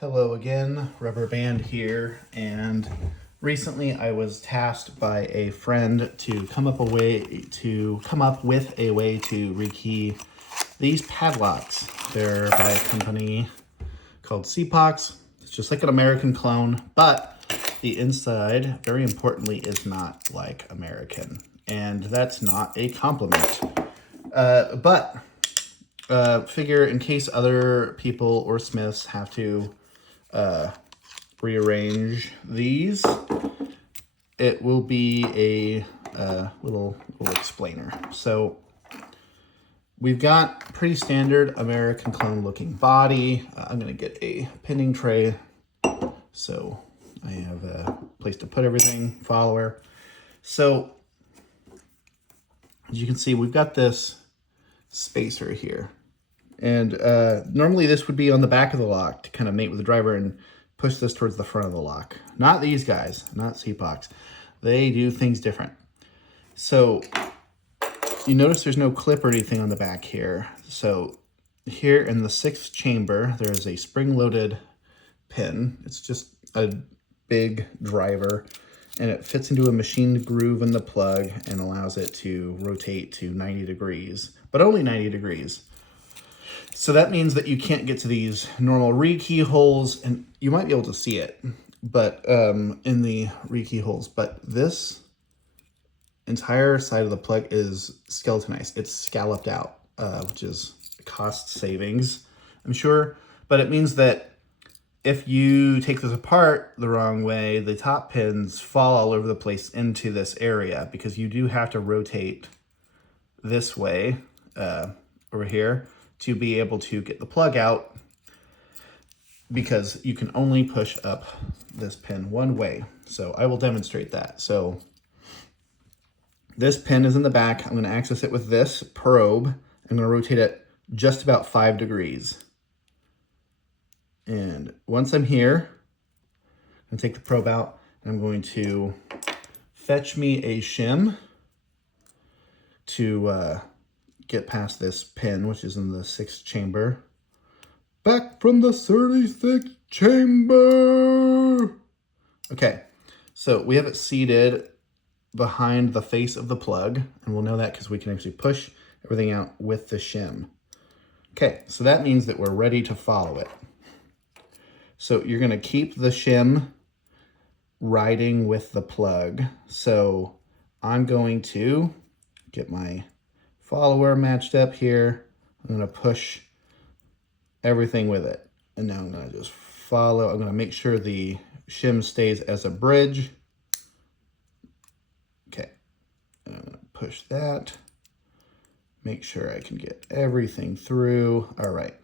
Hello again, Rubber Band here, and recently I was tasked by a friend to come up with a way to rekey these padlocks. They're by a company called Sepox. It's just like an American clone, but the inside, very importantly, is not like American, and that's not a compliment. But figure in case other people or smiths have to rearrange these, it will be a little explainer. So we've got pretty standard American clone looking body. I'm gonna get a pinning tray so I have a place to put everything, follower. So as you can see, we've got this spacer here. And normally this would be on the back of the lock to kind of mate with the driver and push this towards the front of the lock. Not these guys, not Sepox. They do things different. So you notice there's no clip or anything on the back here. So here in the 6th chamber, there's a spring-loaded pin. It's just a big driver, and it fits into a machined groove in the plug and allows it to rotate to 90 degrees, but only 90 degrees. So that means that you can't get to these normal rekey holes, and you might be able to see it, but in the rekey holes. But this entire side of the plug is skeletonized. It's scalloped out, which is cost savings, I'm sure. But it means that if you take this apart the wrong way, the top pins fall all over the place into this area, because you do have to rotate this way over here to be able to get the plug out, because you can only push up this pin one way. So I will demonstrate that. So this pin is in the back. I'm going to access it with this probe. I'm going to rotate it just about 5 degrees. And once I'm here, I'm going to take the probe out, and I'm going to fetch me a shim to get past this pin, which is in the 6th chamber. Back from the 36th chamber. Okay, so we have it seated behind the face of the plug, and we'll know that because we can actually push everything out with the shim. Okay, so that means that we're ready to follow it. So you're gonna keep the shim riding with the plug. So I'm going to get my follower matched up here. I'm gonna push everything with it. And now I'm gonna just follow. I'm gonna make sure the shim stays as a bridge. Okay, and I'm gonna push that. Make sure I can get everything through. All right.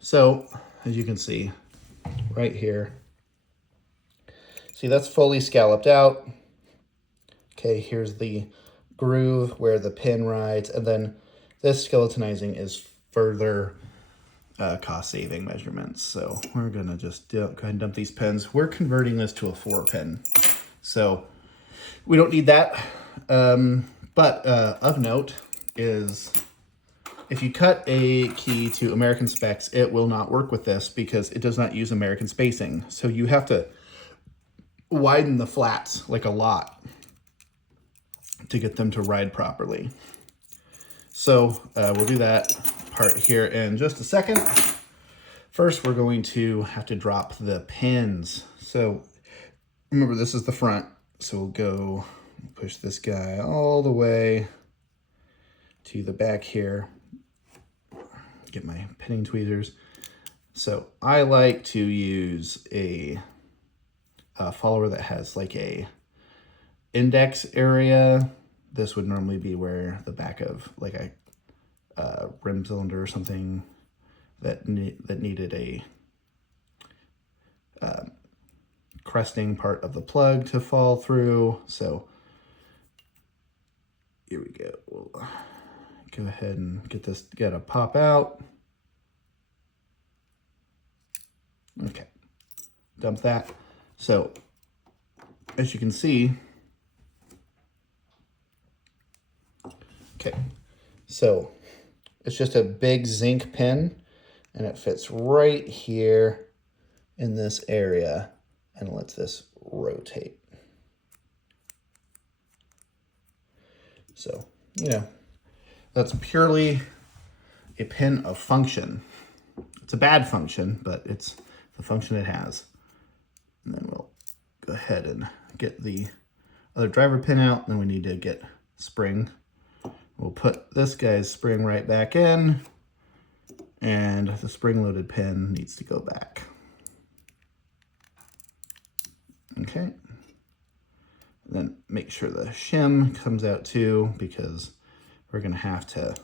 So as you can see right here, see that's fully scalloped out. Okay, here's the groove where the pin rides, and then this skeletonizing is further cost-saving measurements. So we're gonna just go ahead and dump these pins. We're converting this to a 4-pin, so we don't need that. But of note is, if you cut a key to American specs, it will not work with this because it does not use American spacing. So you have to widen the flats like a lot to get them to ride properly. So we'll do that part here in just a second. First, we're going to have to drop the pins. So remember, this is the front. So we'll go push this guy all the way to the back here. Get my pinning tweezers. So I like to use a follower that has like a index area. This would normally be where the back of like a rim cylinder or something that needed a cresting part of the plug to fall through. So here we go. We'll go ahead and get this to pop out. Okay, dump that. So as you can see, okay, so it's just a big zinc pin, and it fits right here in this area and lets this rotate. So, you know, that's purely a pin of function. It's a bad function, but it's the function it has. And then we'll go ahead and get the other driver pin out. Then we need to get spring. We'll put this guy's spring right back in, and the spring-loaded pin needs to go back. Okay. Then make sure the shim comes out too, because we're going to have to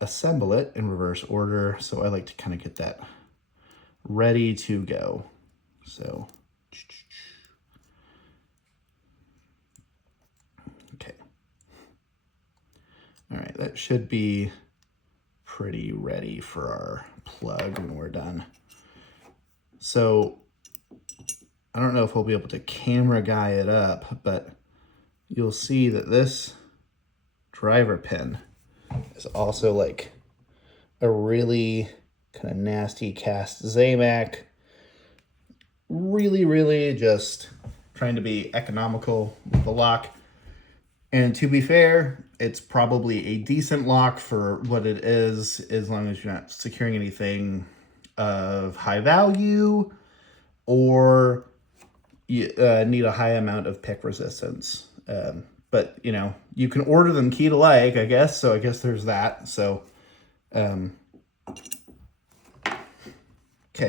assemble it in reverse order. So I like to kind of get that ready to go. So, okay. All right, that should be pretty ready for our plug when we're done. So I don't know if we'll be able to camera guy it up, but you'll see that this driver pin is also like a really kind of nasty cast Zamac. Really just trying to be economical with the lock. And to be fair, it's probably a decent lock for what it is, as long as you're not securing anything of high value or you need a high amount of pick resistance. But, you know, you can order them key to like, I guess. So I guess there's that. So, okay,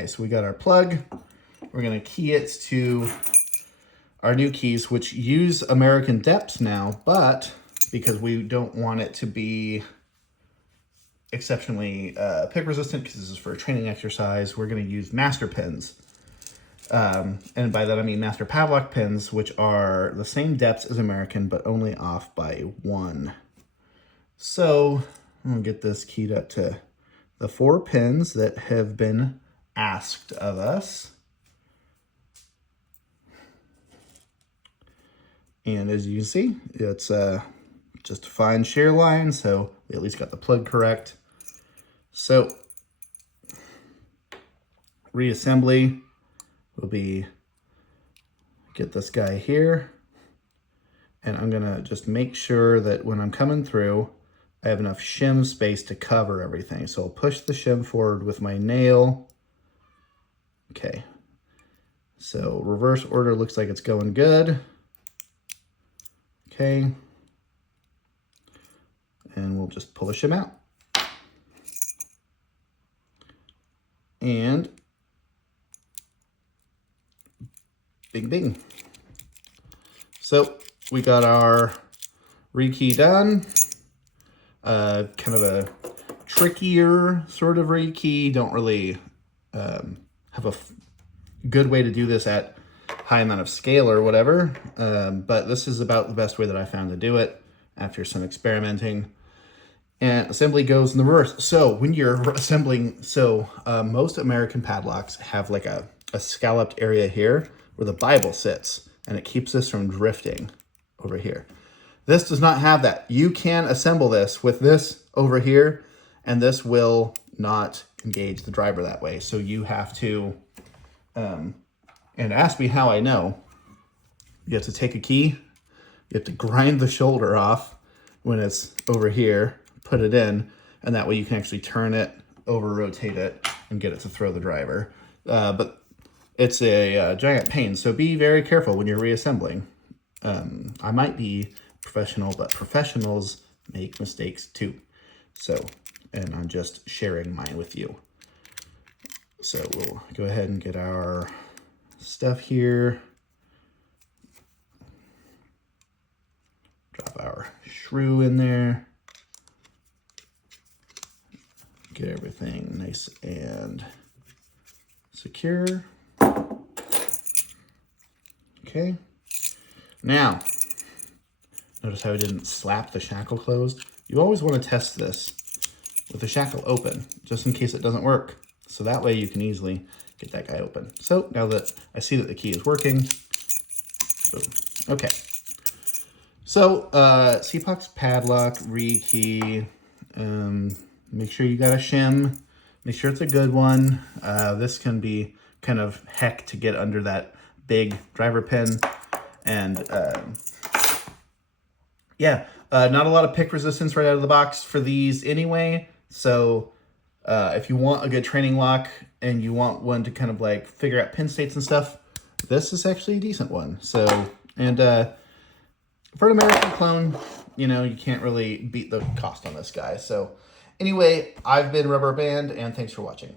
so we got our plug. We're going to key it to our new keys, which use American depths now, but because we don't want it to be exceptionally pick resistant, because this is for a training exercise, we're going to use master pins. And by that I mean master padlock pins, which are the same depths as American, but only off by 1. So I'm going to get this keyed up to the 4 pins that have been asked of us. And as you can see, it's just a fine shear line, so we at least got the plug correct. So reassembly will be get this guy here, and I'm gonna just make sure that when I'm coming through, I have enough shim space to cover everything. So I'll push the shim forward with my nail. Okay, so reverse order looks like it's going good. Okay, and we'll just pull the shim out. And bing, bing. So we got our rekey done. Kind of a trickier sort of rekey. Don't really have a good way to do this at high amount of scale or whatever. But this is about the best way that I found to do it after some experimenting. And assembly goes in the reverse. So when you're assembling, most American padlocks have like a scalloped area here where the Bible sits, and it keeps this from drifting over here. This does not have that. You can assemble this with this over here, and this will not engage the driver that way. So you have to, and ask me how I know, you have to take a key, you have to grind the shoulder off when it's over here, put it in, and that way you can actually turn it, over rotate it, and get it to throw the driver. But it's a giant pain, so be very careful when you're reassembling. I might be professional, but professionals make mistakes too. So, and I'm just sharing mine with you. So we'll go ahead and get our stuff here. Drop our shrew in there. Get everything nice and secure. Okay. Now, notice how I didn't slap the shackle closed? You always want to test this with the shackle open, just in case it doesn't work. So that way you can easily get that guy open. So now that I see that the key is working, boom. Okay. So Sepox padlock, rekey, make sure you got a shim Make sure it's a good one. This can be kind of heck to get under that big driver pin. And yeah, not a lot of pick resistance right out of the box for these anyway. So if you want a good training lock and you want one to kind of like figure out pin states and stuff, this is actually a decent one. So, and for an American clone, you know, you can't really beat the cost on this guy. So anyway, I've been Rubber Band, and thanks for watching.